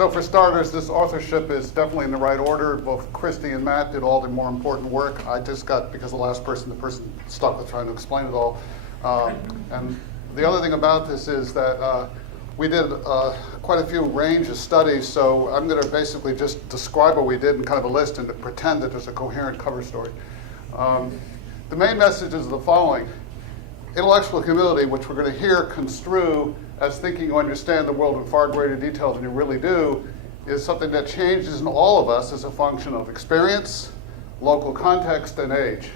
So for starters, this authorship is definitely in the right order. Both Kristi and Matt did all the more important work. I just got, because the person stuck with trying to explain it all. And the other thing about this is that we did quite a few range of studies, so I'm going to basically just describe what we did in kind of a list and pretend that there's a coherent cover story. The main message is the following. Intellectual humility, which we're going to hear construe as thinking you understand the world in far greater detail than you really do, is something that changes in all of us as a function of experience, local context, and age.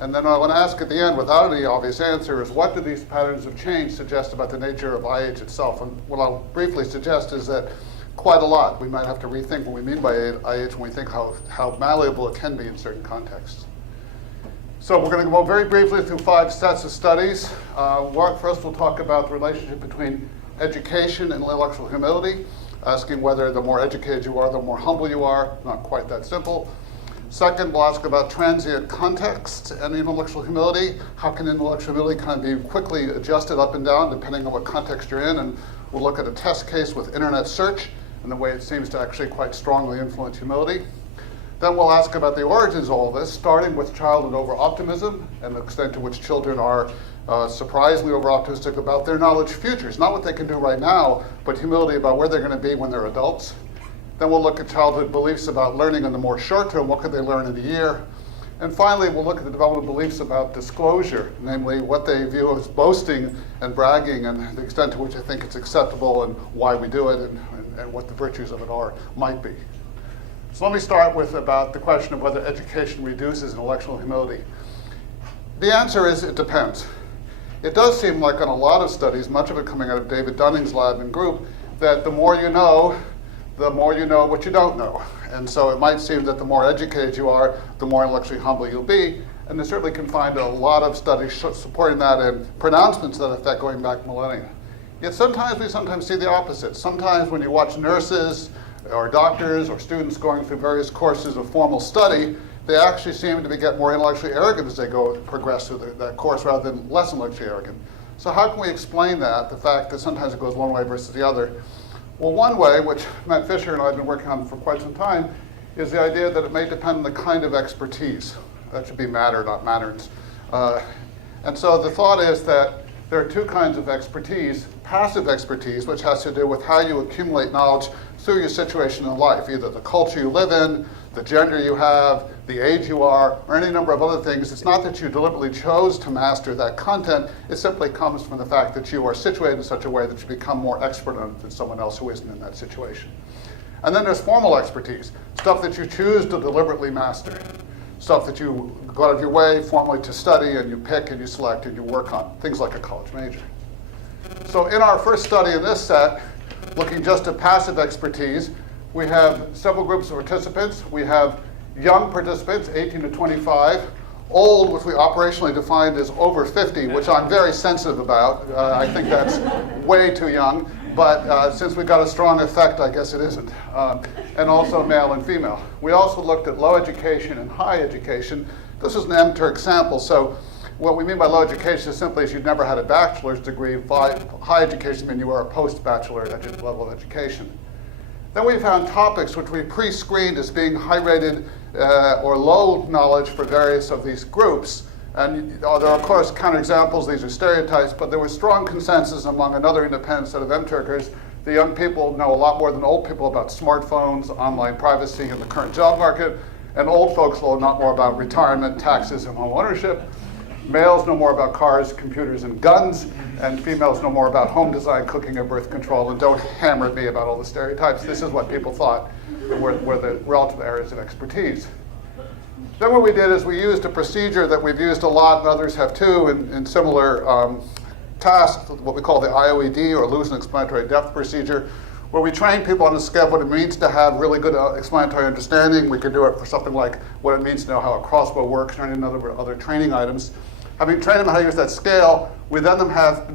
And then I want to ask at the end, without any obvious answer, is what do these patterns of change suggest about the nature of IH itself? And what I'll briefly suggest is that quite a lot. We might have to rethink what we mean by IH when we think how malleable it can be in certain contexts. So we're going to go very briefly through 5 sets of studies. First, we'll talk about the relationship between education and intellectual humility, asking whether the more educated you are, the more humble you are. Not quite that simple. Second, we'll ask about transient context and intellectual humility. How can intellectual humility kind of be quickly adjusted up and down depending on what context you're in? And we'll look at a test case with internet search and the way it seems to actually quite strongly influence humility. Then we'll ask about the origins of all this, starting with childhood over-optimism and the extent to which children are surprisingly over-optimistic about their knowledge futures. Not what they can do right now, but humility about where they're going to be when they're adults. Then we'll look at childhood beliefs about learning in the more short term. What could they learn in a year? And finally, we'll look at the development of beliefs about disclosure, namely what they view as boasting and bragging and the extent to which they think it's acceptable and why we do it and what the virtues of it might be. So let me start with about the question of whether education reduces intellectual humility. The answer is it depends. It does seem like in a lot of studies, much of it coming out of David Dunning's lab and group, that the more you know what you don't know. And so it might seem that the more educated you are, the more intellectually humble you'll be. And they certainly can find a lot of studies supporting that and pronouncements to that effect going back millennia. Yet we sometimes see the opposite. Sometimes when you watch nurses or doctors or students going through various courses of formal study, they actually seem to get more intellectually arrogant as they progress through that course rather than less intellectually arrogant. So how can we explain that, the fact that sometimes it goes one way versus the other? Well, one way, which Matt Fisher and I have been working on for quite some time, is the idea that it may depend on the kind of expertise. That should be matter, not manners. And so the thought is that there are 2 kinds of expertise. Passive expertise, which has to do with how you accumulate knowledge through your situation in life, either the culture you live in, the gender you have, the age you are, or any number of other things. It's not that you deliberately chose to master that content. It simply comes from the fact that you are situated in such a way that you become more expert on it than someone else who isn't in that situation. And then there's formal expertise, stuff that you choose to deliberately master, stuff that you go out of your way formally to study and you pick and you select and you work on, things like a college major. So in our first study in this set, looking just at passive expertise, we have several groups of participants. We have young participants, 18 to 25, old, which we operationally defined as over 50, which I'm very sensitive about. I think that's way too young, but since we got a strong effect, I guess it isn't. And also male and female. We also looked at low education and high education. This is an amateur example, so what we mean by low education is simply as you've never had a bachelor's degree. High education means you are a post-bachelor level of education. Then we found topics which we pre-screened as being high-rated or low knowledge for various of these groups. And there are, of course, counterexamples. These are stereotypes, but there was strong consensus among another independent set of MTurkers. The young people know a lot more than old people about smartphones, online privacy, and the current job market. And old folks know a lot more about retirement, taxes, and home ownership. Males know more about cars, computers, and guns, and females know more about home design, cooking, and birth control. And don't hammer at me about all the stereotypes. This is what people thought were the relative areas of expertise. Then what we did is we used a procedure that we've used a lot, and others have too, in similar tasks, what we call the IOED, or Illusion Explanatory Depth Procedure, where we train people on a scale of what it means to have really good explanatory understanding. We could do it for something like what it means to know how a crossbow works, or any other training items. Having trained them how to use that scale, we then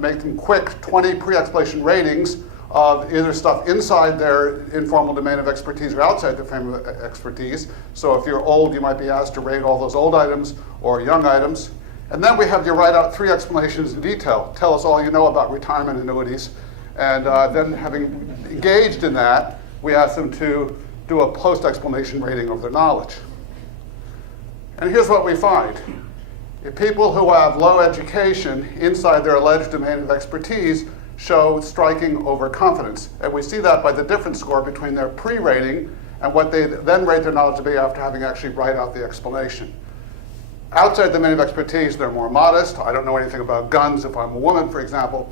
make them quick 20 pre-explanation ratings of either stuff inside their informal domain of expertise or outside their frame of expertise. So if you're old, you might be asked to rate all those old items or young items. And then we have you write out 3 explanations in detail. Tell us all you know about retirement annuities. And then having engaged in that, we ask them to do a post-explanation rating of their knowledge. And here's what we find. If people who have low education inside their alleged domain of expertise show striking overconfidence. And we see that by the difference score between their pre-rating and what they then rate their knowledge to be after having actually write out the explanation. Outside the domain of expertise, they're more modest. I don't know anything about guns if I'm a woman, for example.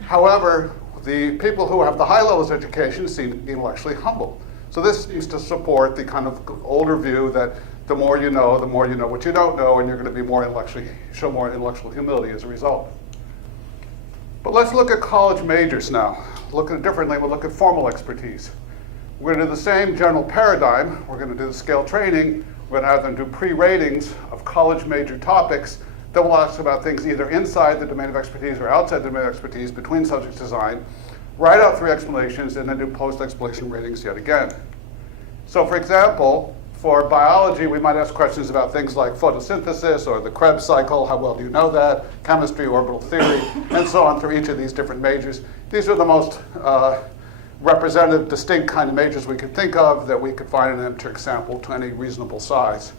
However, the people who have the high levels of education seem intellectually humble. So this seems to support the kind of older view that the more you know what you don't know, and you're going to be more show more intellectual humility as a result. But let's look at college majors now. Look at it differently, we'll look at formal expertise. We're going to do the same general paradigm. We're going to do the scale training. We're going to have them do pre-ratings of college major topics. Then we'll ask about things either inside the domain of expertise or outside the domain of expertise, between subject design, write out 3 explanations, and then do post-explanation ratings yet again. So for example, for biology, we might ask questions about things like photosynthesis or the Krebs cycle, how well do you know that, chemistry, orbital theory, and so on through each of these different majors. These are the most representative, distinct kind of majors we could think of that we could find in an empiric sample to any reasonable size.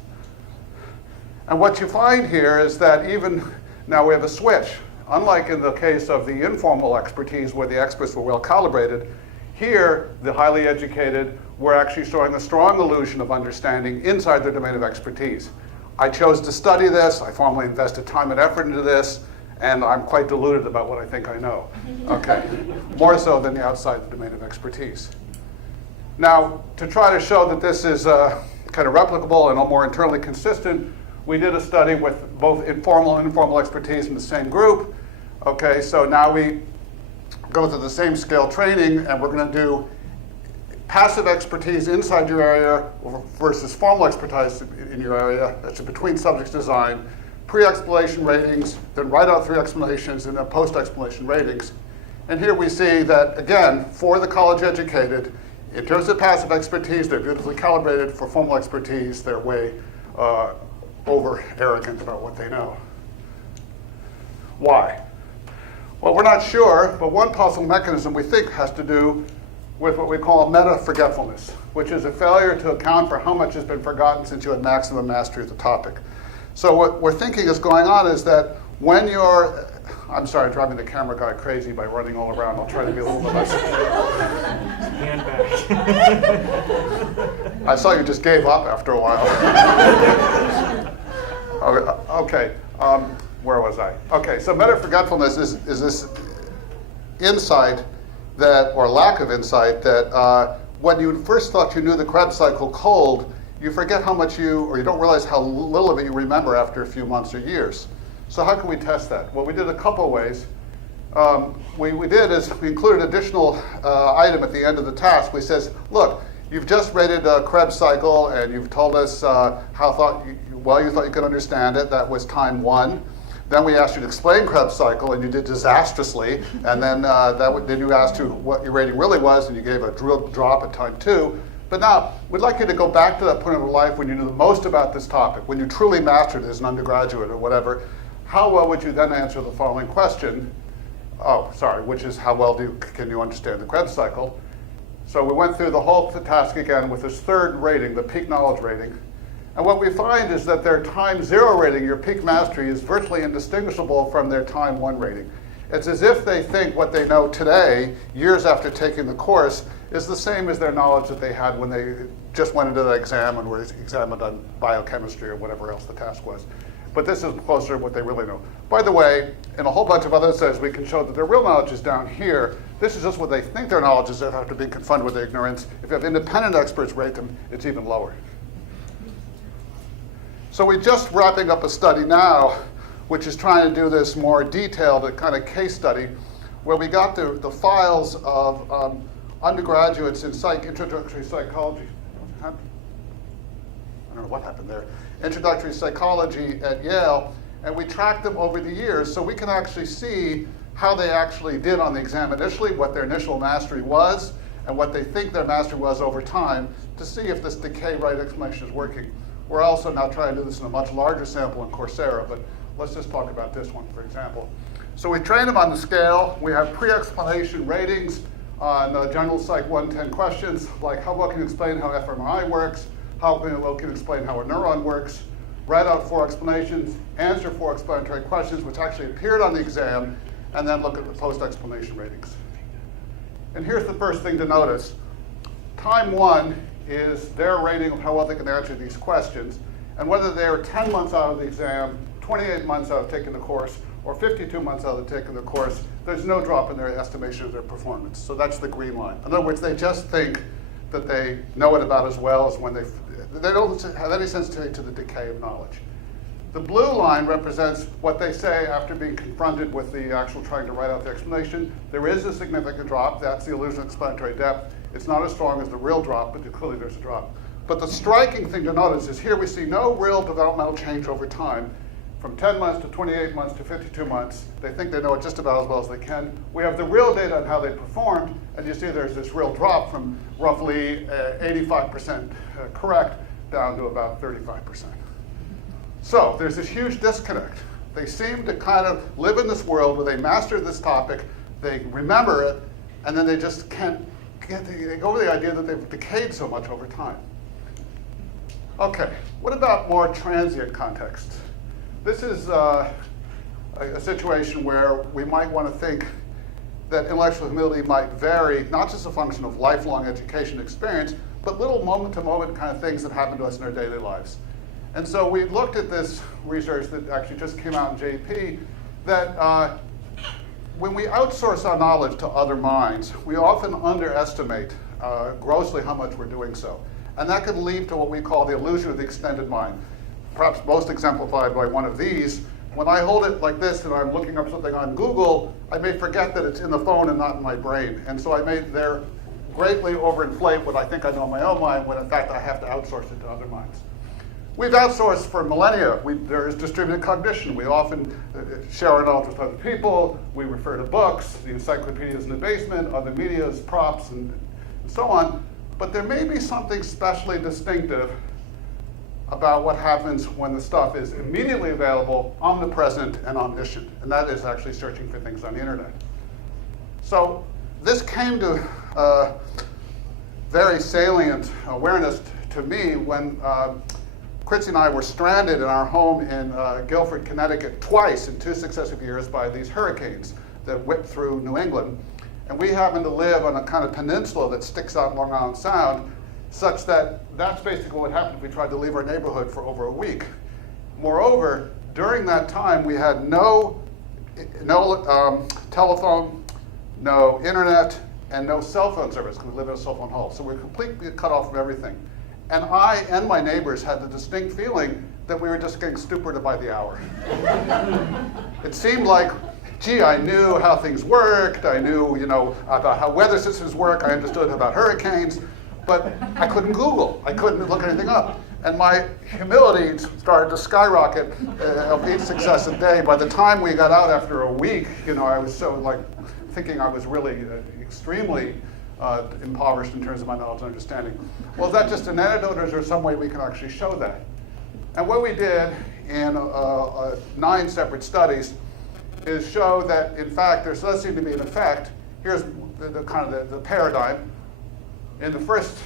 And what you find here is that even now we have a switch. Unlike in the case of the informal expertise where the experts were well calibrated, here the highly educated were actually showing a strong illusion of understanding inside their domain of expertise. I chose to study this, I formally invested time and effort into this, and I'm quite deluded about what I think I know. Okay, more so than the outside the domain of expertise. Now, to try to show that this is kind of replicable and more internally consistent, we did a study with both informal and informal expertise in the same group. Okay, so now we go through the same scale training, and we're going to do passive expertise inside your area versus formal expertise in your area. That's a between subjects design, pre-explanation ratings, then write out 3 explanations, and then post-explanation ratings. And here we see that, again, for the college educated, in terms of passive expertise, they're beautifully calibrated. For formal expertise, they're way over arrogant about what they know. Why? Well, we're not sure, but one possible mechanism we think has to do with what we call meta-forgetfulness, which is a failure to account for how much has been forgotten since you had maximum mastery of the topic. So what we're thinking is going on is that when you're, I'm sorry, driving the camera guy crazy by running all around. I'll try to be a little bit less. Hand back. I saw you just gave up after a while. Okay, where was I? Okay, so meta-forgetfulness is this insight that, or lack of insight, that when you first thought you knew the Krebs cycle cold, you forget how much or you don't realize how little of it you remember after a few months or years. So how can we test that? Well, we did a couple of ways. We included an additional item at the end of the task. We says, look, you've just rated a Krebs cycle, and you've told us how you thought you could understand it. That was time 1. Then we asked you to explain Krebs cycle, and you did disastrously. And then then you asked you what your rating really was, and you gave a drop at time 2. But now, we'd like you to go back to that point in your life when you knew the most about this topic, when you truly mastered it as an undergraduate or whatever. How well would you then answer the following question? Which is how well can you understand the Krebs cycle? So we went through the whole task again with this 3rd rating, the peak knowledge rating. And what we find is that their time 0 rating, your peak mastery, is virtually indistinguishable from their time 1 rating. It's as if they think what they know today, years after taking the course, is the same as their knowledge that they had when they just went into the exam and were examined on biochemistry or whatever else the task was. But this is closer to what they really know. By the way, in a whole bunch of other studies, we can show that their real knowledge is down here. This is just what they think their knowledge is after being confronted with ignorance. If you have independent experts rate them, it's even lower. So we're just wrapping up a study now, which is trying to do this more detailed kind of case study, where we got the files of undergraduates in introductory psychology. I don't know what happened there. Introductory psychology at Yale, and we tracked them over the years so we can actually see how they actually did on the exam initially, what their initial mastery was, and what they think their mastery was over time to see if this decay right explanation is working. We're also now trying to do this in a much larger sample in Coursera, but let's just talk about this one, for example. So we train them on the scale. We have pre-explanation ratings on general Psych 110 questions, like how well can you explain how fMRI works, how well can you explain how a neuron works, write out 4 explanations, answer 4 explanatory questions, which actually appeared on the exam, and then look at the post-explanation ratings. And here's the first thing to notice. Time 1 is their rating of how well they can answer these questions, and whether they're 10 months out of the exam, 28 months out of taking the course, or 52 months out of taking the course, there's no drop in their estimation of their performance. So that's the green line. In other words, they just think that they know it about as well as when they don't have any sensitivity to the decay of knowledge. The blue line represents what they say after being confronted with the actual trying to write out the explanation. There is a significant drop. That's the illusion of explanatory depth. It's not as strong as the real drop, but clearly there's a drop. But the striking thing to notice is here we see no real developmental change over time. From 10 months to 28 months to 52 months, they think they know it just about as well as they can. We have the real data on how they performed, and you see there's this real drop from roughly 85% correct down to about 35%. So there's this huge disconnect. They seem to kind of live in this world where they master this topic, they remember it, and then they just can't get over the idea that they've decayed so much over time. Okay, what about more transient context? This is a situation where we might want to think that intellectual humility might vary, not just a function of lifelong education experience, but little moment-to-moment kind of things that happen to us in our daily lives. And so we looked at this research that actually just came out in JP, that when we outsource our knowledge to other minds, we often underestimate grossly how much we're doing so. And that can lead to what we call the illusion of the extended mind. Perhaps most exemplified by one of these. When I hold it like this and I'm looking up something on Google, I may forget that it's in the phone and not in my brain. And so I may there greatly overinflate what I think I know in my own mind, when in fact I have to outsource it to other minds. We've outsourced for millennia. There is distributed cognition. We often share our knowledge with other people. We refer to books, the encyclopedias in the basement, other media's props, and so on. But there may be something specially distinctive about what happens when the stuff is immediately available, omnipresent, and omniscient. And that is actually searching for things on the internet. So this came to very salient awareness to me when Kristi and I were stranded in our home in Guilford, Connecticut, twice in 2 successive years by these hurricanes that whipped through New England. And we happened to live on a kind of peninsula that sticks out Long Island Sound, such that that's basically what happened if we tried to leave our neighborhood for over a week. Moreover, during that time, we had no telephone, no internet, and no cell phone service, because we live in a cell phone hole. So we're completely cut off from everything. And I and my neighbors had the distinct feeling that we were just getting stupider by the hour. It seemed like, gee, I knew how things worked. I knew, about how weather systems work. I understood about hurricanes, but I couldn't Google. I couldn't look anything up. And my humility started to skyrocket of each successive day. By the time we got out after a week, I was so thinking I was really extremely impoverished in terms of my knowledge and understanding. Well, is that just an anecdote, or is there some way we can actually show that? And what we did in 9 separate studies is show that, in fact, there does seem to be an effect. Here's the paradigm. In the first,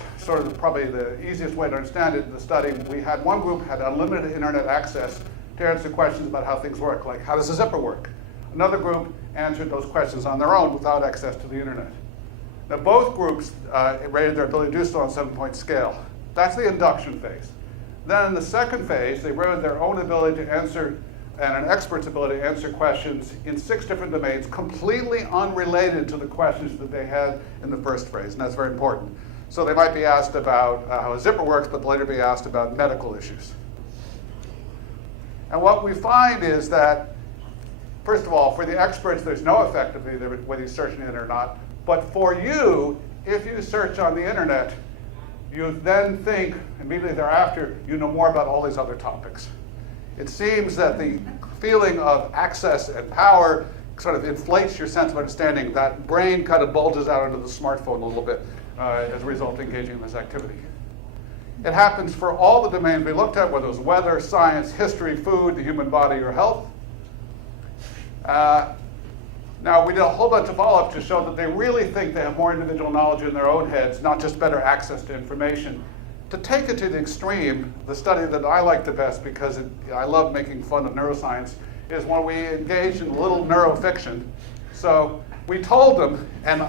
probably the easiest way to understand it, the study, we had one group had unlimited internet access to answer questions about how things work, like how does a zipper work? Another group answered those questions on their own without access to the internet. Now, both groups rated their ability to do so on a 7-point scale. That's the induction phase. Then in the second phase, they rated their own ability to answer and an expert's ability to answer questions in 6 different domains, completely unrelated to the questions that they had in the first phase, and that's very important. So they might be asked about how a zipper works, but later be asked about medical issues. And what we find is that, first of all, for the experts, there's no effect of either whether you search on the internet or not. But for you, if you search on the internet, you then think immediately thereafter you know more about all these other topics. It seems that the feeling of access and power sort of inflates your sense of understanding. That brain kind of bulges out into the smartphone a little bit as a result of engaging in this activity. It happens for all the domains we looked at, whether it was weather, science, history, food, the human body, or health. Now, we did a whole bunch of follow-up to show that they really think they have more individual knowledge in their own heads, not just better access to information. To take it to the extreme, the study that I like the best, because I love making fun of neuroscience, is when we engaged in a little neurofiction. So we told them, and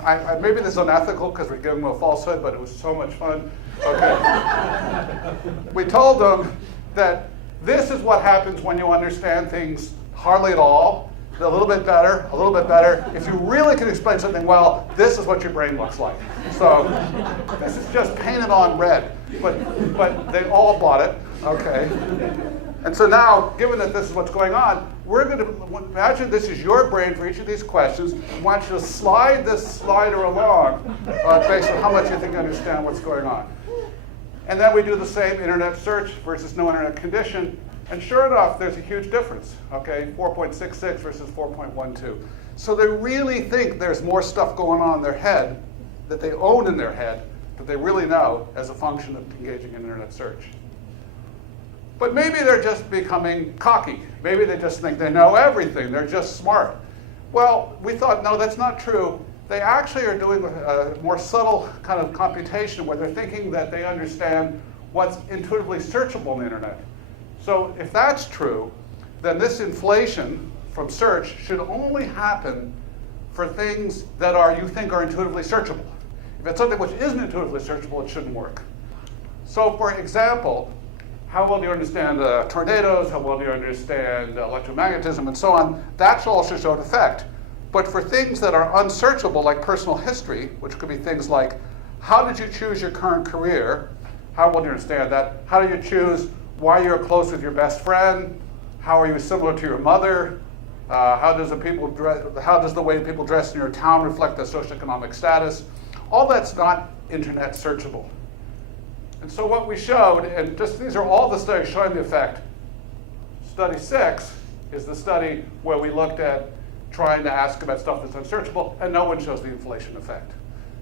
maybe this is unethical because we're giving them a falsehood, but it was so much fun. Okay. We told them that this is what happens when you understand things hardly at all, a little bit better, a little bit better. If you really can explain something well, this is what your brain looks like. So this is just painted on red, but they all bought it, okay? And so now, given that this is what's going on, we're going to imagine this is your brain for each of these questions. I want you to slide this slider along based on how much you think you understand what's going on. And then we do the same internet search versus no internet condition. And sure enough, there's a huge difference, okay? 4.66 versus 4.12. So they really think there's more stuff going on in their head that they own in their head that they really know as a function of engaging in internet search. But maybe they're just becoming cocky. Maybe they just think they know everything. They're just smart. Well, we thought, no, that's not true. They actually are doing a more subtle kind of computation where they're thinking that they understand what's intuitively searchable on the internet. So if that's true, then this inflation from search should only happen for things that you think are intuitively searchable. If it's something which isn't intuitively searchable, it shouldn't work. So for example, how well do you understand tornadoes? How well do you understand electromagnetism and so on? That all should show an effect. But for things that are unsearchable, like personal history, which could be things like, how did you choose your current career? How well do you understand that? How do you choose why you're close with your best friend? How are you similar to your mother? How does the way people dress in your town reflect the socioeconomic status? All that's not internet searchable. And so what we showed, and just these are all the studies showing the effect. Study 6 is the study where we looked at trying to ask about stuff that's unsearchable, and no one shows the inflation effect.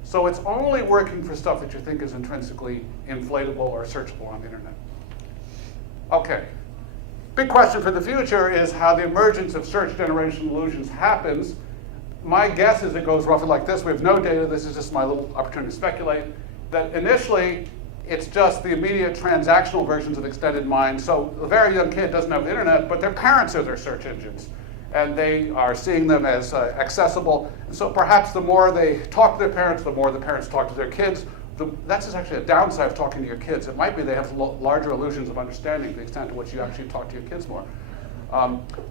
So it's only working for stuff that you think is intrinsically inflatable or searchable on the internet. Okay. Big question for the future is how the emergence of search generation illusions happens. My guess is it goes roughly like this. We have no data. This is just my little opportunity to speculate. That initially, it's just the immediate transactional versions of extended mind. So a very young kid doesn't have the internet, but their parents are their search engines. And they are seeing them as accessible. And so perhaps the more they talk to their parents, the more the parents talk to their kids. That's actually a downside of talking to your kids. It might be they have larger illusions of understanding to the extent to which you actually talk to your kids more.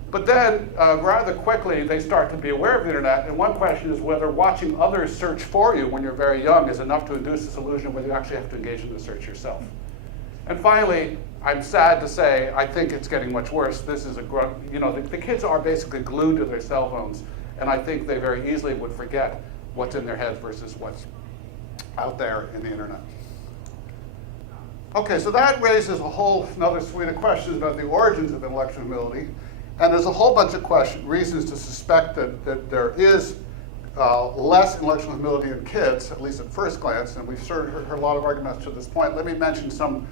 But then, rather quickly, they start to be aware of the internet. And one question is whether watching others search for you when you're very young is enough to induce this illusion, whether you actually have to engage in the search yourself. And finally, I'm sad to say, I think it's getting much worse. This is the kids are basically glued to their cell phones. And I think they very easily would forget what's in their heads versus what's out there in the internet. Okay, so that raises a whole another suite of questions about the origins of intellectual humility. And there's a whole bunch of reasons to suspect that there is less intellectual humility in kids, at least at first glance. And we've heard a lot of arguments to this point. Let me mention some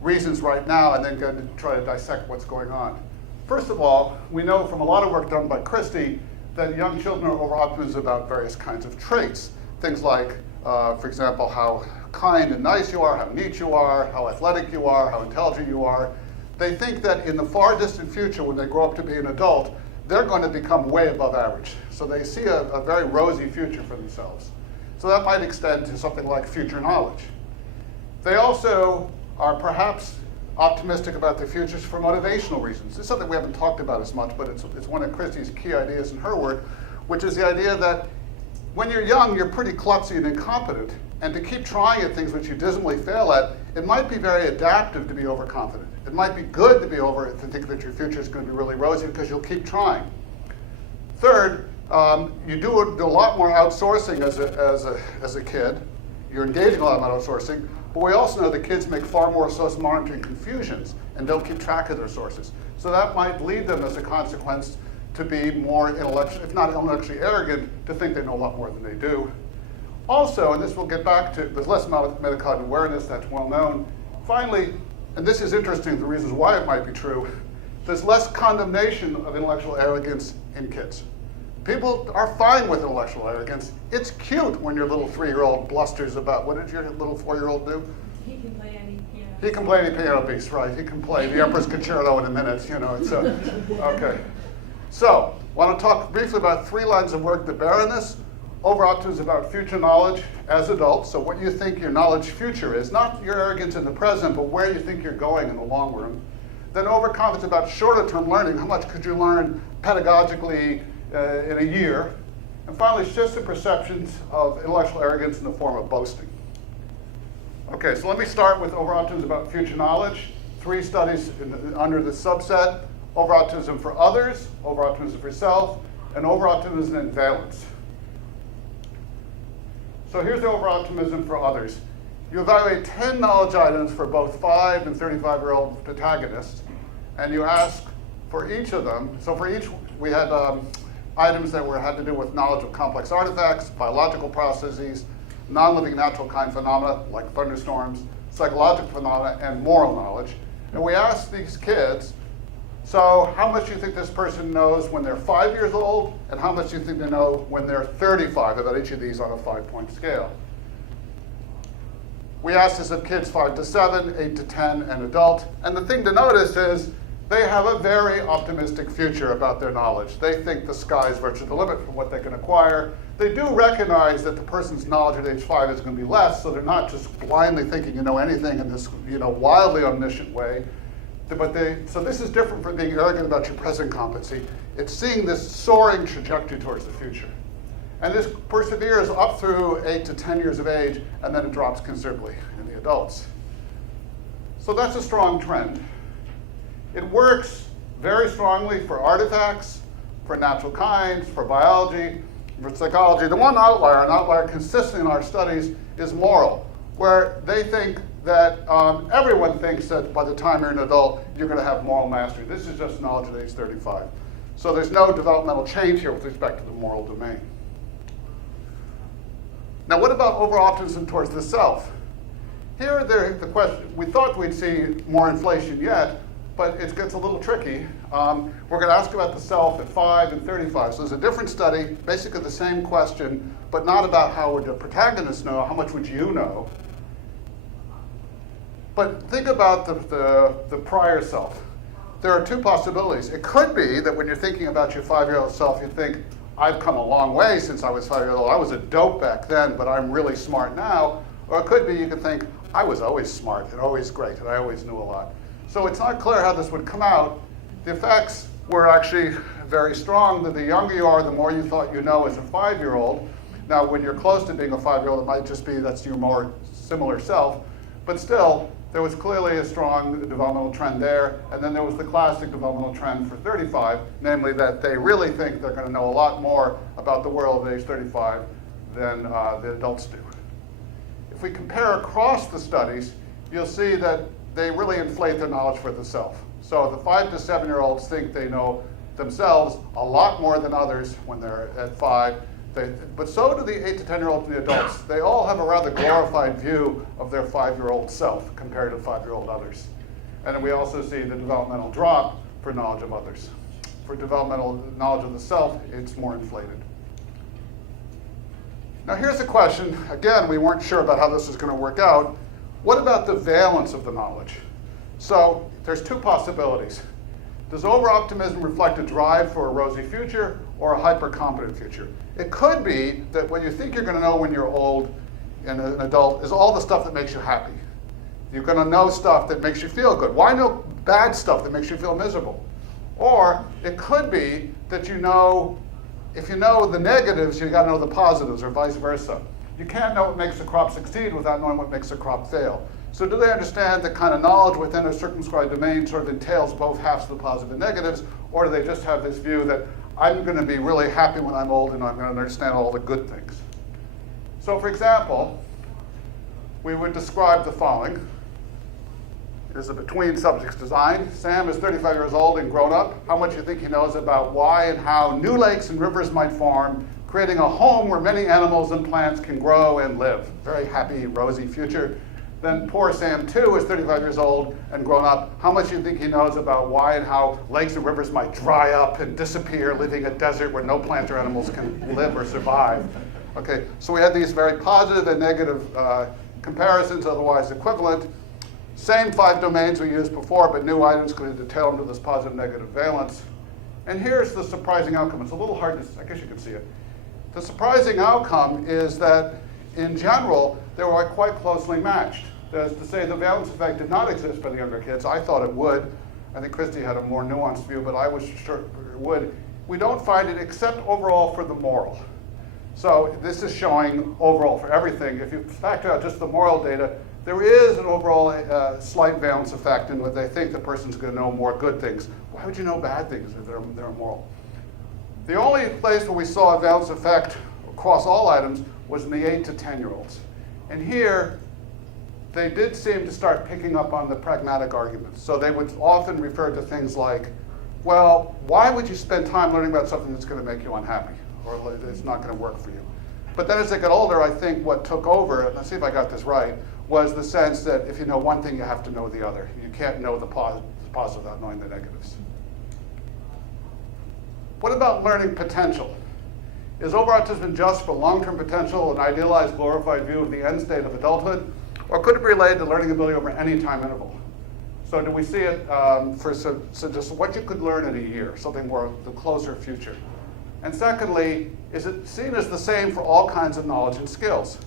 reasons right now and then go to try to dissect what's going on. First of all, we know from a lot of work done by Kristi that young children are over-optimistic about various kinds of traits. Things like, for example, how kind and nice you are, how neat you are, how athletic you are, how intelligent you are. They think that in the far distant future, when they grow up to be an adult, they're going to become way above average. So they see a very rosy future for themselves. So that might extend to something like future knowledge. They also are perhaps optimistic about their futures for motivational reasons. This is something we haven't talked about as much, but it's one of Kristi's key ideas in her work, which is the idea that when you're young, you're pretty klutzy and incompetent, and to keep trying at things which you dismally fail at, it might be very adaptive to be overconfident. It might be good to think that your future is going to be really rosy because you'll keep trying. Third, you do a lot more outsourcing as a kid. You're engaging a lot more outsourcing, but we also know that kids make far more source monitoring confusions and don't keep track of their sources. So that might lead them as a consequence to be more intellectual, if not intellectually arrogant, to think they know a lot more than they do. Also, and this will get back to, there's less metacognitive awareness, that's well known. Finally, and this is interesting, the reasons why it might be true, there's less condemnation of intellectual arrogance in kids. People are fine with intellectual arrogance. It's cute when your little 3-year-old blusters about, what did your little 4-year-old do? He can play any piano. He can play any piano piece, right? He can play the Emperor's Concerto in a minute, you know. It's okay. So, want to talk briefly about 3 lines of work that bear on this. Overoptimism is about future knowledge as adults, so what you think your knowledge future is, not your arrogance in the present, but where you think you're going in the long run. Then overconfidence about shorter term learning, how much could you learn pedagogically in a year. And finally, shifts in perceptions of intellectual arrogance in the form of boasting. Okay, so let me start with overoptimism about future knowledge. 3 studies under this subset: overoptimism for others, overoptimism for self, and overoptimism in valence. So here's the overoptimism for others. You evaluate 10 knowledge items for both 5 and 35-year-old protagonists, and you ask for each of them. So for each, we had items that had to do with knowledge of complex artifacts, biological processes, non-living natural kind phenomena like thunderstorms, psychological phenomena, and moral knowledge. And we asked these kids, so how much do you think this person knows when they're 5 years old, and how much do you think they know when they're 35, about each of these on a 5-point scale? We asked this of kids 5 to 7, 8 to 10, and adult. And the thing to notice is they have a very optimistic future about their knowledge. They think the sky is virtually the limit for what they can acquire. They do recognize that the person's knowledge at age 5 is going to be less, so they're not just blindly thinking you know anything in this wildly omniscient way. So this is different from being arrogant about your present competency. It's seeing this soaring trajectory towards the future. And this perseveres up through 8 to 10 years of age, and then it drops considerably in the adults. So that's a strong trend. It works very strongly for artifacts, for natural kinds, for biology, for psychology. The one outlier, an outlier consistent in our studies, is moral, where they think that everyone thinks that by the time you're an adult, you're going to have moral mastery. This is just knowledge at age 35. So there's no developmental change here with respect to the moral domain. Now, what about overoptimism towards the self? Here, the question, we thought we'd see more inflation yet, but it gets a little tricky. We're going to ask about the self at 5 and 35. So there's a different study, basically the same question, but not about how would the protagonist know, how much would you know? But think about the prior self. There are 2 possibilities. It could be that when you're thinking about your 5-year-old self, you think, I've come a long way since I was 5 years old. I was a dope back then, but I'm really smart now. Or it could be you could think, I was always smart and always great, and I always knew a lot. So it's not clear how this would come out. The effects were actually very strong, that the younger you are, the more you thought you know as a 5-year-old. Now, when you're close to being a 5-year-old, it might just be that's your more similar self. But still, there was clearly a strong developmental trend there. And then there was the classic developmental trend for 35, namely that they really think they're going to know a lot more about the world at age 35 than the adults do. If we compare across the studies, you'll see that they really inflate their knowledge for the self. So the 5 to 7-year-olds think they know themselves a lot more than others when they're at 5. But so do the 8 to 10-year-olds and the adults. They all have a rather glorified view of their 5-year-old self compared to 5-year-old others. And then we also see the developmental drop for knowledge of others. For developmental knowledge of the self, it's more inflated. Now here's a question. Again, we weren't sure about how this was going to work out. What about the valence of the knowledge? So there's 2 possibilities. Does overoptimism reflect a drive for a rosy future or a hyper-competent future? It could be that what you think you're going to know when you're old and an adult is all the stuff that makes you happy. You're going to know stuff that makes you feel good. Why know bad stuff that makes you feel miserable? Or it could be that you know, if you know the negatives, you got to know the positives, or vice versa. You can't know what makes a crop succeed without knowing what makes a crop fail. So do they understand that kind of knowledge within a circumscribed domain sort of entails both halves of the positives and negatives, or do they just have this view that I'm going to be really happy when I'm old and I'm going to understand all the good things? So for example, we would describe the following. Here's a between subjects design. Sam is 35 years old and grown up. How much do you think he knows about why and how new lakes and rivers might form, creating a home where many animals and plants can grow and live? Very happy, rosy future. Then poor Sam 2 is 35 years old and grown up. How much do you think he knows about why and how lakes and rivers might dry up and disappear, leaving a desert where no plants or animals can live or survive? Okay, so we had these very positive and negative comparisons, otherwise equivalent. Same 5 domains we used before, but new items could detail them to this positive negative valence. And here's the surprising outcome. It's a little hard to, I guess you can see it. The surprising outcome is that in general, they were quite closely matched. That is to say, the valence effect did not exist for the younger kids. I thought it would. I think Kristi had a more nuanced view, but I was sure it would. We don't find it except overall for the moral. So this is showing overall for everything. If you factor out just the moral data, there is an overall slight valence effect in what they think the person's going to know more good things. Why would you know bad things if they're immoral? The only place where we saw a valence effect across all items was in the 8 to 10-year-olds. And here, they did seem to start picking up on the pragmatic arguments. So they would often refer to things like, well, why would you spend time learning about something that's going to make you unhappy, or it's not going to work for you? But then as they got older, I think what took over, and let's see if I got this right, was the sense that if you know one thing, you have to know the other. You can't know the positive without knowing the negatives. What about learning potential? Is over-autism just for long-term potential, an idealized, glorified view of the end state of adulthood? Or could it be related to learning ability over any time interval? So do we see it so just what you could learn in a year, something more the closer future? And secondly, is it seen as the same for all kinds of knowledge and skills?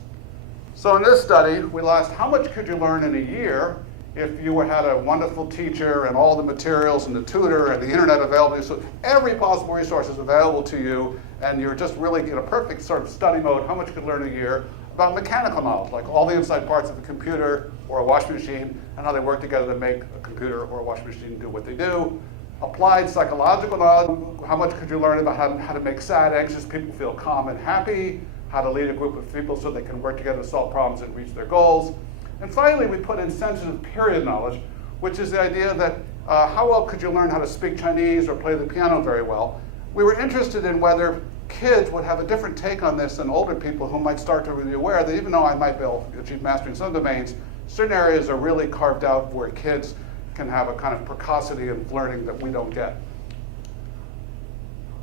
So in this study, we asked how much could you learn in a year if you had a wonderful teacher and all the materials and the tutor and the internet available, so every possible resource is available to you, and you're just really in a perfect sort of study mode, how much you could learn a year about mechanical knowledge, like all the inside parts of a computer or a washing machine, and how they work together to make a computer or a washing machine do what they do. Applied psychological knowledge, how much could you learn about how to make sad, anxious people feel calm and happy, how to lead a group of people so they can work together to solve problems and reach their goals. And finally, we put in sensitive period knowledge, which is the idea that how well could you learn how to speak Chinese or play the piano very well? We were interested in whether kids would have a different take on this than older people who might start to be aware that even though I might be able to achieve mastery in some domains, certain areas are really carved out where kids can have a kind of precocity of learning that we don't get.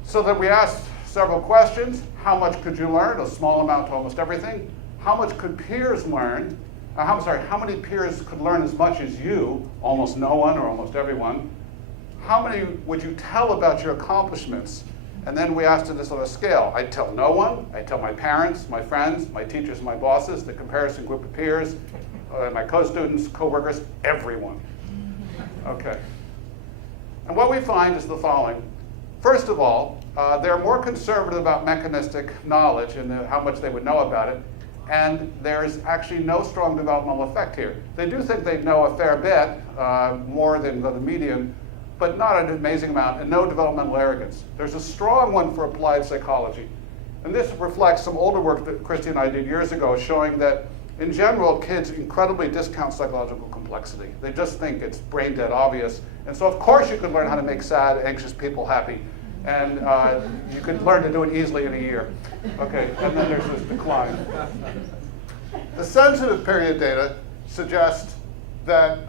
So that we asked several questions. How much could you learn? A small amount to almost everything. How much could peers learn? How many peers could learn as much as you? Almost no one or almost everyone. How many would you tell about your accomplishments? And then we asked this on a scale. I'd tell no one. I'd tell my parents, my friends, my teachers, my bosses, the comparison group of peers, my co-students, co-workers, everyone. Okay. And what we find is the following. First of all, they're more conservative about mechanistic knowledge and how much they would know about it. And there's actually no strong developmental effect here. They do think they know a fair bit, more than the median, but not an amazing amount, and no developmental arrogance. There's a strong one for applied psychology. And this reflects some older work that Kristi and I did years ago showing that, in general, kids incredibly discount psychological complexity. They just think it's brain dead obvious. And so, of course, you could learn how to make sad, anxious people happy. And you could learn to do it easily in a year. Okay, and then there's this decline. The sensitive period data suggest that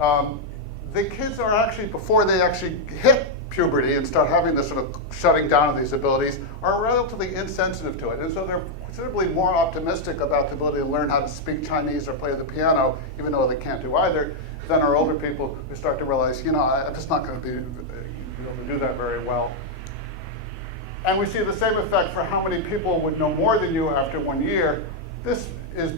the kids are actually, before they actually hit puberty and start having this sort of shutting down of these abilities, are relatively insensitive to it. And so they're considerably more optimistic about the ability to learn how to speak Chinese or play the piano, even though they can't do either, than our older people who start to realize, I'm just not going to be able to do that very well. And we see the same effect for how many people would know more than you after 1 year. This is,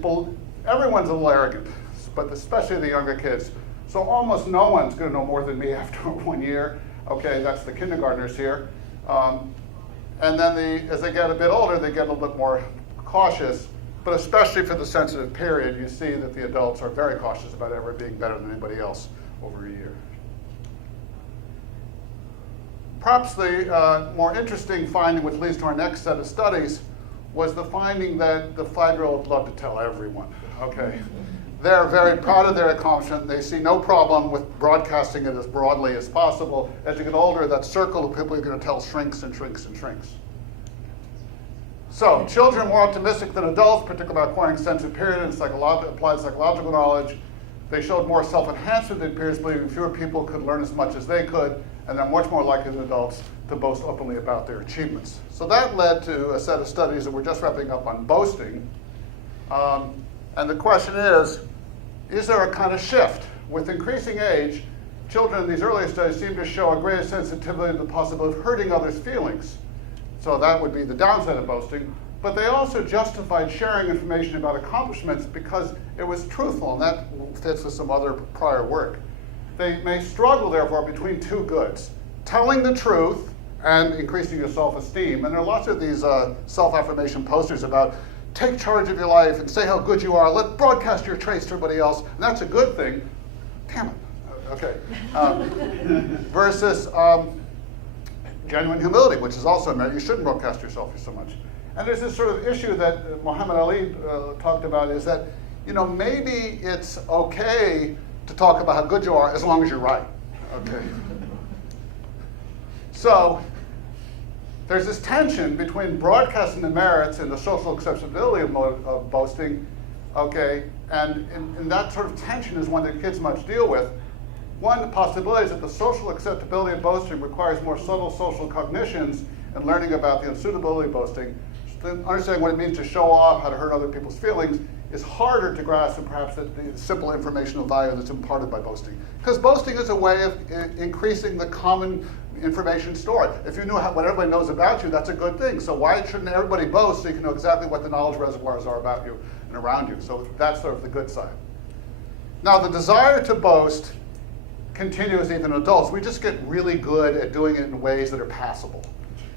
everyone's a little arrogant, but especially the younger kids. So almost no one's going to know more than me after 1 year. Okay, that's the kindergartners here. And then as they get a bit older, they get a little bit more cautious. But especially for the sensitive period, you see that the adults are very cautious about ever being better than anybody else over a year. Perhaps the more interesting finding, which leads to our next set of studies, was the finding that the 5-year-olds love to tell everyone. Okay, they're very proud of their accomplishment. They see no problem with broadcasting it as broadly as possible. As you get older, that circle of people you're going to tell shrinks and shrinks and shrinks. So children are more optimistic than adults, particularly about acquiring sensitive period and applied psychological knowledge. They showed more self-enhancement than peers, believing fewer people could learn as much as they could, and they're much more likely than adults to boast openly about their achievements. So that led to a set of studies that we're just wrapping up on boasting. And the question is there a kind of shift? With increasing age, children in these earlier studies seem to show a greater sensitivity to the possibility of hurting others' feelings. So that would be the downside of boasting. But they also justified sharing information about accomplishments because it was truthful, and that fits with some other prior work. They may struggle, therefore, between two goods: telling the truth and increasing your self-esteem. And there are lots of these self-affirmation posters about take charge of your life and say how good you are. Let broadcast your traits to everybody else, and that's a good thing. Damn it. Okay. Versus genuine humility, which is also a merit. You shouldn't broadcast yourself so much. And there's this sort of issue that Muhammad Ali talked about, is that, maybe it's okay to talk about how good you are as long as you're right. Okay. So there's this tension between broadcasting the merits and the social acceptability of boasting, okay, and that sort of tension is one that kids much deal with. One possibility is that the social acceptability of boasting requires more subtle social cognitions and learning about the unsuitability of boasting. Understanding what it means to show off, how to hurt other people's feelings, is harder to grasp than perhaps the simple informational value that's imparted by boasting. Because boasting is a way of increasing the common information stored. If you knew what everybody knows about you, that's a good thing. So why shouldn't everybody boast so you can know exactly what the knowledge reservoirs are about you and around you? So that's sort of the good side. Now, the desire to boast continues even in adults. We just get really good at doing it in ways that are passable.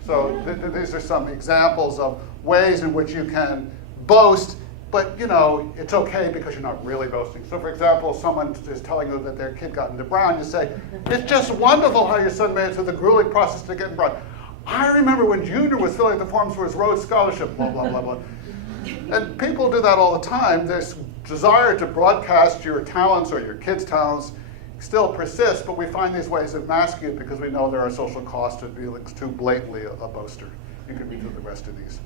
So these are some examples of ways in which you can boast, but it's okay because you're not really boasting. So for example, someone is telling you that their kid got into Brown, you say, it's just wonderful how your son made it through the grueling process to get in Brown. I remember when Junior was filling out the forms for his Rhodes Scholarship, blah, blah, blah, blah. And people do that all the time. This desire to broadcast your talents or your kids' talents still persists, but we find these ways of masking it because we know there are social costs to being too blatantly a boaster. You can read through the rest of these.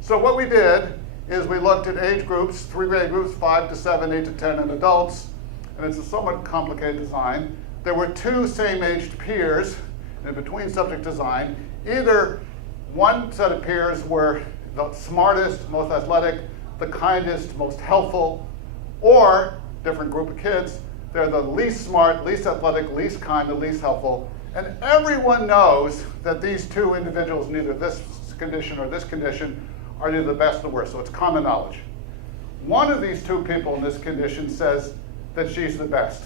So what we did is we looked at age groups, 3 grade groups, 5 to 7, 8 to 10, and adults, and it's a somewhat complicated design. There were 2 same-aged peers in between subject design. Either one set of peers were the smartest, most athletic, the kindest, most helpful, or different group of kids, they're the least smart, least athletic, least kind, and least helpful. And everyone knows that these 2 individuals, neither this condition or this condition, are neither the best or the worst. So it's common knowledge. One of these 2 people in this condition says that she's the best.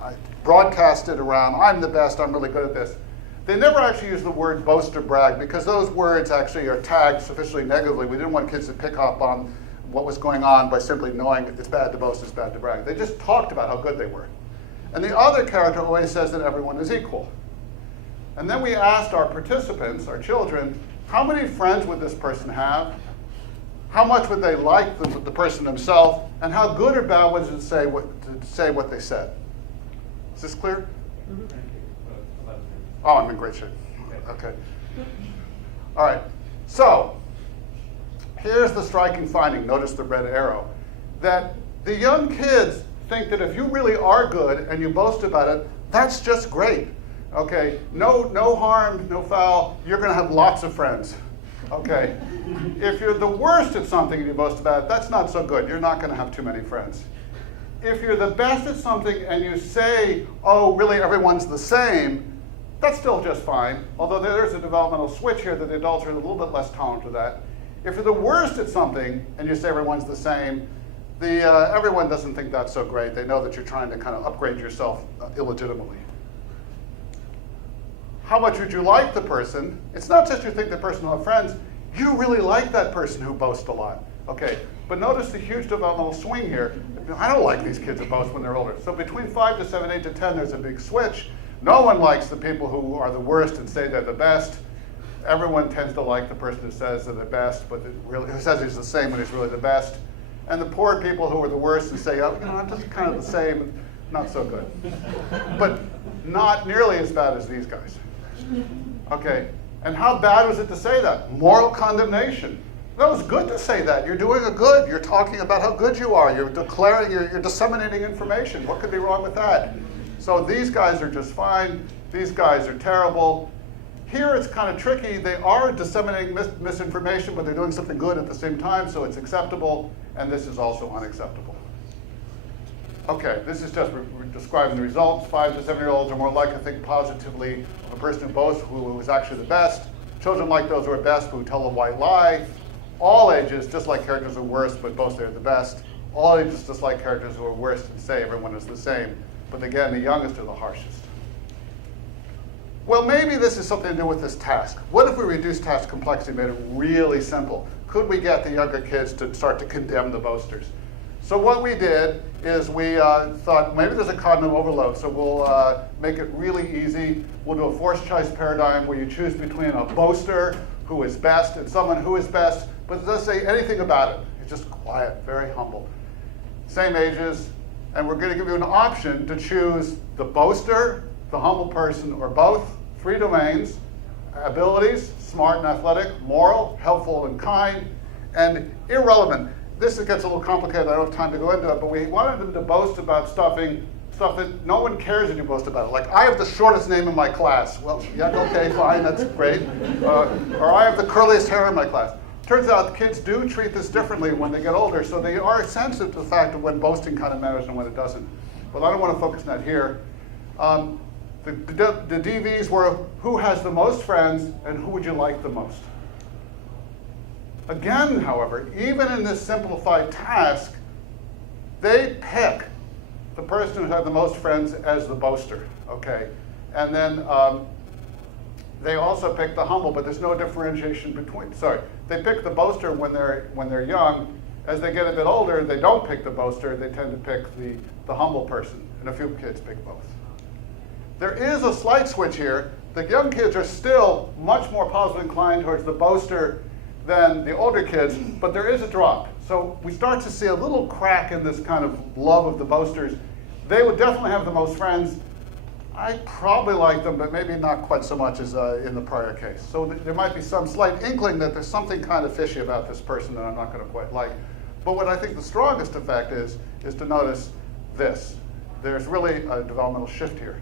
I broadcast it around, I'm the best, I'm really good at this. They never actually use the word boast or brag because those words actually are tagged sufficiently negatively. We didn't want kids to pick up on what was going on by simply knowing it's bad to boast, it's bad to brag. They just talked about how good they were. And the other character always says that everyone is equal. And then we asked our participants, our children, how many friends would this person have? How much would they like the person themselves? And how good or bad was it to say what they said? Is this clear? Oh, I'm in great shape. Okay. All right. So here's the striking finding. Notice the red arrow. That the young kids think that if you really are good and you boast about it, that's just great. Okay, no harm, no foul. You're going to have lots of friends. Okay, if you're the worst at something and you boast about it, that's not so good. You're not going to have too many friends. If you're the best at something and you say, oh, really everyone's the same, that's still just fine. Although there's a developmental switch here that the adults are a little bit less tolerant to that. If you're the worst at something and you say everyone's the same, everyone doesn't think that's so great. They know that you're trying to kind of upgrade yourself illegitimately. How much would you like the person? It's not just you think the person will have friends. You really like that person who boasts a lot. Okay, but notice the huge developmental swing here. I don't like these kids who boast when they're older. So between 5 to 7, 8 to 10, there's a big switch. No one likes the people who are the worst and say they're the best. Everyone tends to like the person who says they're the best, but who says he's the same when he's really the best. And the poor people who are the worst and say, oh, I'm just kind of the same, not so good. But not nearly as bad as these guys. Okay, and how bad was it to say that? Moral condemnation. No, it's good to say that. You're doing a good. You're talking about how good you are. You're declaring, you're disseminating information. What could be wrong with that? So these guys are just fine. These guys are terrible. Here it's kind of tricky. They are disseminating misinformation, but they're doing something good at the same time, so it's acceptable, and this is also unacceptable. Okay, this is just describing the results. 5 to 7-year-olds are more likely to think positively of a person who boasts who is actually the best. Children like those who are best who tell a white lie. All ages dislike characters who are worst, but boast they're the best. All ages dislike characters who are worst and say everyone is the same. But again, the youngest are the harshest. Well, maybe this is something to do with this task. What if we reduced task complexity and made it really simple? Could we get the younger kids to start to condemn the boasters? So what we did is we thought maybe there's a cognitive overload, so we'll make it really easy. We'll do a forced choice paradigm where you choose between a boaster who is best and someone who is best, but it doesn't say anything about it. It's just quiet, very humble. Same ages, and we're going to give you an option to choose the boaster, the humble person, or both. 3 domains: abilities, smart and athletic; moral, helpful and kind; and irrelevant. This gets a little complicated. I don't have time to go into it, but we wanted them to boast about stuff that no one cares if you boast about it. Like, I have the shortest name in my class. Well, yeah, okay, fine, that's great. Or I have the curliest hair in my class. Turns out kids do treat this differently when they get older, so they are sensitive to the fact of when boasting kind of matters and when it doesn't. But I don't want to focus on that here. The DVs were who has the most friends and who would you like the most. Again, however, even in this simplified task, they pick the person who had the most friends as the boaster, okay? And then they also pick the humble, but there's no differentiation between, they pick the boaster when they're young. As they get a bit older, they don't pick the boaster, they tend to pick the humble person, and a few kids pick both. There is a slight switch here. The young kids are still much more positively inclined towards the boaster than the older kids, but there is a drop. So we start to see a little crack in this kind of love of the boasters. They would definitely have the most friends. I probably like them, but maybe not quite so much as in the prior case. So there might be some slight inkling that there's something kind of fishy about this person that I'm not going to quite like. But what I think the strongest effect is to notice this. There's really a developmental shift here.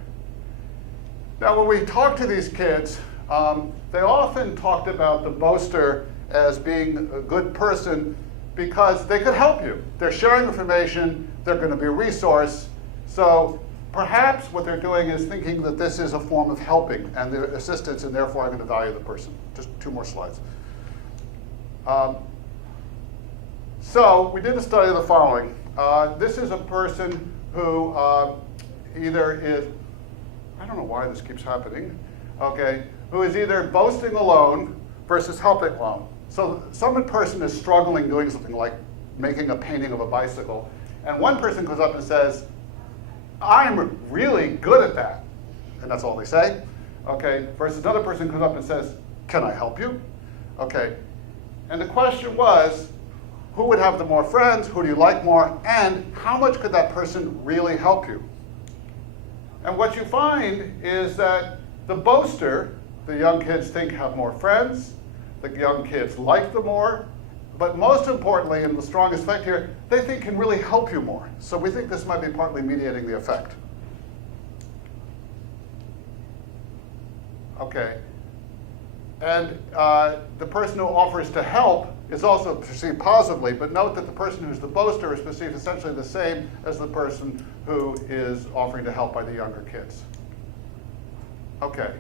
Now, when we talk to these kids, they often talked about the boaster as being a good person because they could help you. They're sharing information, they're going to be a resource. So perhaps what they're doing is thinking that this is a form of helping and their assistance, and therefore I'm going to value the person. Just 2 more slides. So we did a study of the following. This is a person who either is, I don't know why this keeps happening, okay, who is either boasting alone versus helping alone. So some person is struggling doing something like making a painting of a bicycle, and one person goes up and says, I'm really good at that. And that's all they say, okay, versus another person comes up and says, can I help you? Okay, and the question was, who would have the more friends, who do you like more, and how much could that person really help you? And what you find is that the boaster, the young kids think have more friends, the young kids like them more, but most importantly, and the strongest effect here, they think can really help you more. So we think this might be partly mediating the effect. Okay. And the person who offers to help is also perceived positively, but note that the person who's the boaster is perceived essentially the same as the person who is offering to help by the younger kids. Okay.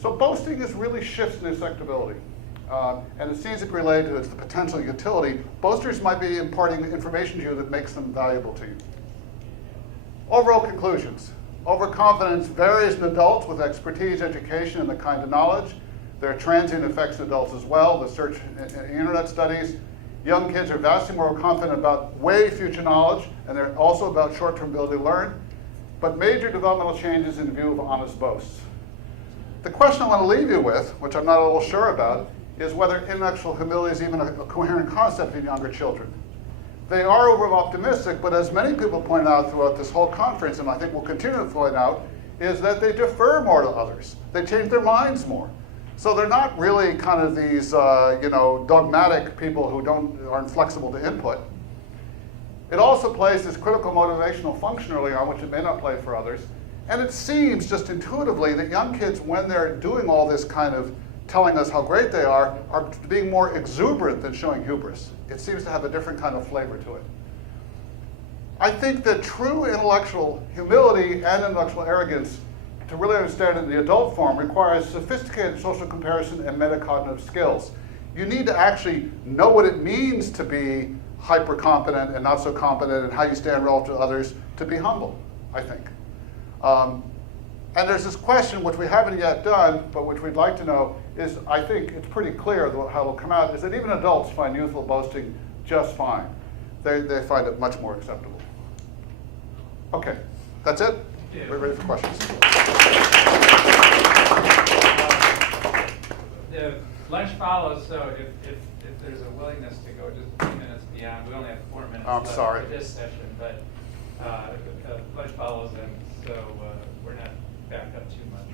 So boasting is really shifts in acceptability. And it seems to be related to its the potential utility. Boasters might be imparting information to you that makes them valuable to you. Overall conclusions. Overconfidence varies in adults with expertise, education, and the kind of knowledge. There are transient effects in adults as well. The search in internet studies. Young kids are vastly more confident about way future knowledge, and they're also about short-term ability to learn. But major developmental changes in view of honest boasts. The question I want to leave you with, which I'm not a little sure about, is whether intellectual humility is even a coherent concept in younger children. They are over-optimistic, but as many people point out throughout this whole conference, and I think will continue to point out, is that they defer more to others. They change their minds more. So they're not really kind of these dogmatic people who aren't flexible to input. It also plays this critical motivational function early on, which it may not play for others. And it seems just intuitively that young kids, when they're doing all this kind of telling us how great they are being more exuberant than showing hubris. It seems to have a different kind of flavor to it. I think that true intellectual humility and intellectual arrogance, to really understand it in the adult form, requires sophisticated social comparison and metacognitive skills. You need to actually know what it means to be hyper-competent and not so competent and how you stand relative to others to be humble, I think. And there's this question, which we haven't yet done, but which we'd like to know, is I think it's pretty clear how it'll come out, is that even adults find youthful boasting just fine. They find it much more acceptable. Okay, that's it? Yeah. We're ready for questions. The lunch follows, so if there's a willingness to go just a few minutes beyond, we only have 4 minutes I'm left sorry. for this session, but lunch follows, and so we're not backed up too much.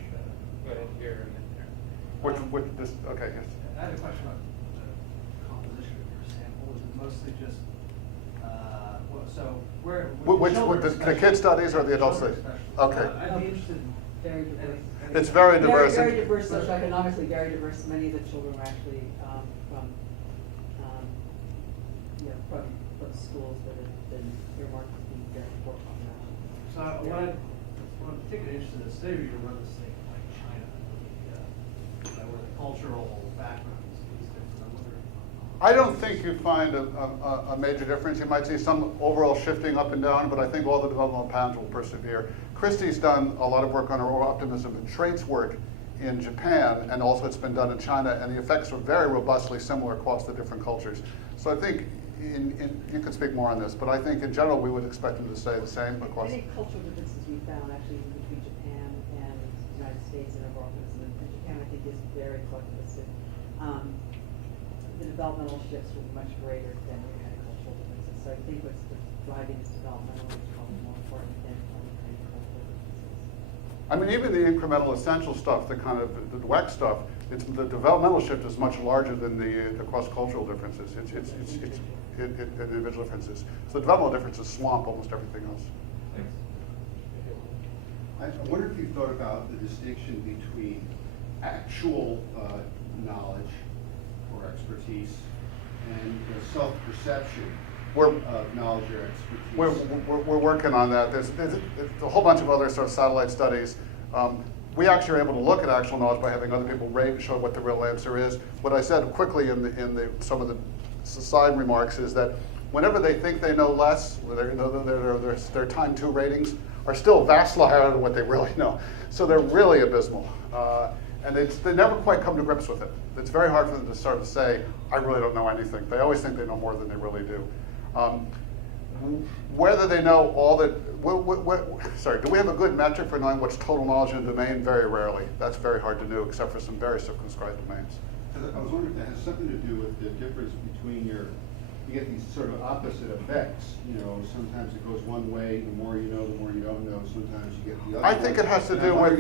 Go ahead here and then there. Okay, yes. I had a question about the composition of your sample. Is it mostly just, The kid studies or the adult studies? Okay. I'd be interested in Very diverse. It's very diverse. Very diverse, socioeconomically very diverse. Many of the children were actually from schools that have been earmarked to be very poor population. So what I'm particularly interested in is, say you run this thing like China, where the cultural background is different. I wonder. I don't think you'd find a major difference. You might see some overall shifting up and down, but I think all the developmental patterns will persevere. Kristi's done a lot of work on her optimism and traits work in Japan, and also it's been done in China, and the effects are very robustly similar across the different cultures. So I think, you could speak more on this, but I think in general we would expect them to stay the same across. Many cultural differences we found actually between Japan and the United States and overall optimism, and Japan I think is very collectivistic. The developmental shifts were much greater than we had cultural differences. So I think what's driving this developmental is probably more important than any cultural differences. I mean, even the incremental essential stuff, the kind of the WEC stuff, the developmental shift is much larger than the cross-cultural differences. It's individual differences. So the developmental differences swamp almost everything else. I wonder if you've thought about the distinction between actual knowledge or expertise and self-perception of knowledge or expertise. We're working on that. There's a whole bunch of other sort of satellite studies. We actually are able to look at actual knowledge by having other people rate and show what the real answer is. What I said quickly in some of the side remarks is that whenever they think they know less, their time 2 ratings are still vastly higher than what they really know. So they're really abysmal. And they never quite come to grips with it. It's very hard for them to start to say, I really don't know anything. They always think they know more than they really do. Whether they know all that, do we have a good metric for knowing what's total knowledge in a domain? Very rarely. That's very hard to do, except for some very circumscribed domains. I was wondering if that has something to do with the difference between you get these sort of opposite effects. Sometimes it goes one way, the more you know, the more you don't know. Sometimes you get the other. I think it has to do with.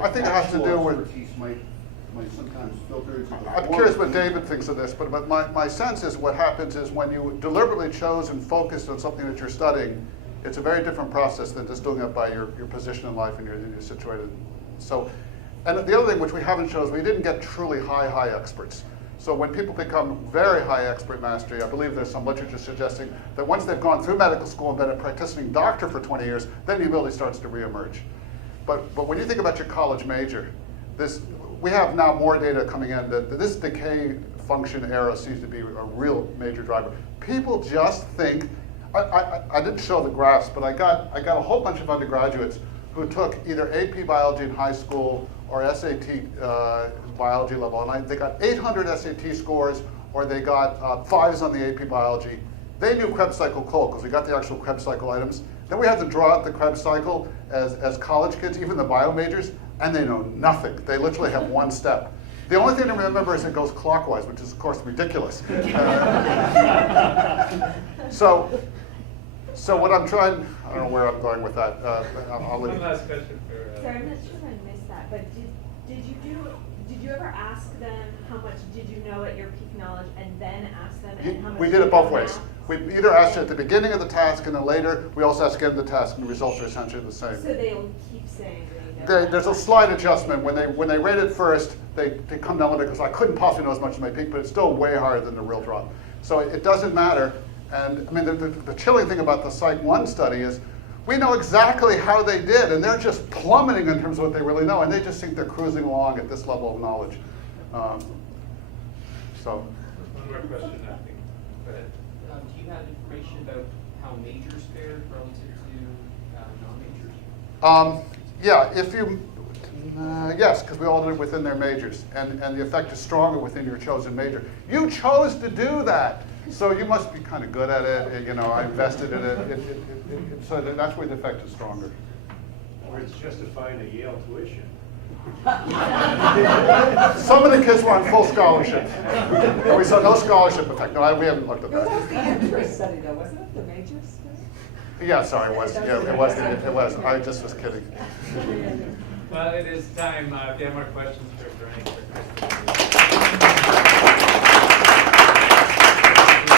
I think it has to do with. Expertise might sometimes filter into the I'm curious what David thinks of this, but my sense is what happens is when you deliberately chose and focused on something that you're studying, it's a very different process than just doing it by your position in life and you're situated. So, and the other thing which we haven't shown is we didn't get truly high experts. So when people become very high expert mastery, I believe there's some literature suggesting that once they've gone through medical school and been a practicing doctor for 20 years, then the ability starts to reemerge. But when you think about your college major, we have now more data coming in that this decay function era seems to be a real major driver. People just think, I didn't show the graphs, but I got a whole bunch of undergraduates who took either AP biology in high school or SAT biology level, and they got 800 SAT scores, or they got 5s on the AP biology. They knew Krebs cycle cold because we got the actual Krebs cycle items. Then we had to draw out the Krebs cycle as college kids, even the bio majors, and they know nothing. They literally have one step. The only thing to remember is it goes clockwise, which is of course ridiculous. So what I'm trying, I don't know where I'm going with that. One last question for. Sorry, I'm not sure if I missed that, but did you you ever ask them how much did you know at your peak knowledge, and then ask them and how much We do did you it both know ways. now? We either asked you at the beginning of the task and then later, we also asked you at the end of the task, and the results are essentially the same. So they'll keep saying they know. There's a slight adjustment. When they rate it first, they come down a little bit because I couldn't possibly know as much as my peak, but it's still way higher than the real drop. So it doesn't matter. And I mean, the chilling thing about the Psych 1 study is we know exactly how they did, and they're just plummeting in terms of what they really know, and they just think they're cruising along at this level of knowledge. So. One more question, I think. Go ahead. Do you have information about how majors fared relative to non-majors? Yeah, if you, yes, because we all did it within their majors, and the effect is stronger within your chosen major. You chose to do that, so you must be kind of good at it. You know, I invested in it. So that's where the effect is stronger. Or it's justifying a Yale tuition. Some of the kids were on full scholarship. And we saw no scholarship effect. No, we haven't looked at That was the that. interest study though, wasn't it, the major study? Yeah, sorry, it was. Yeah, it was. I just was kidding. Well, it is time. If you have more questions for Kristi.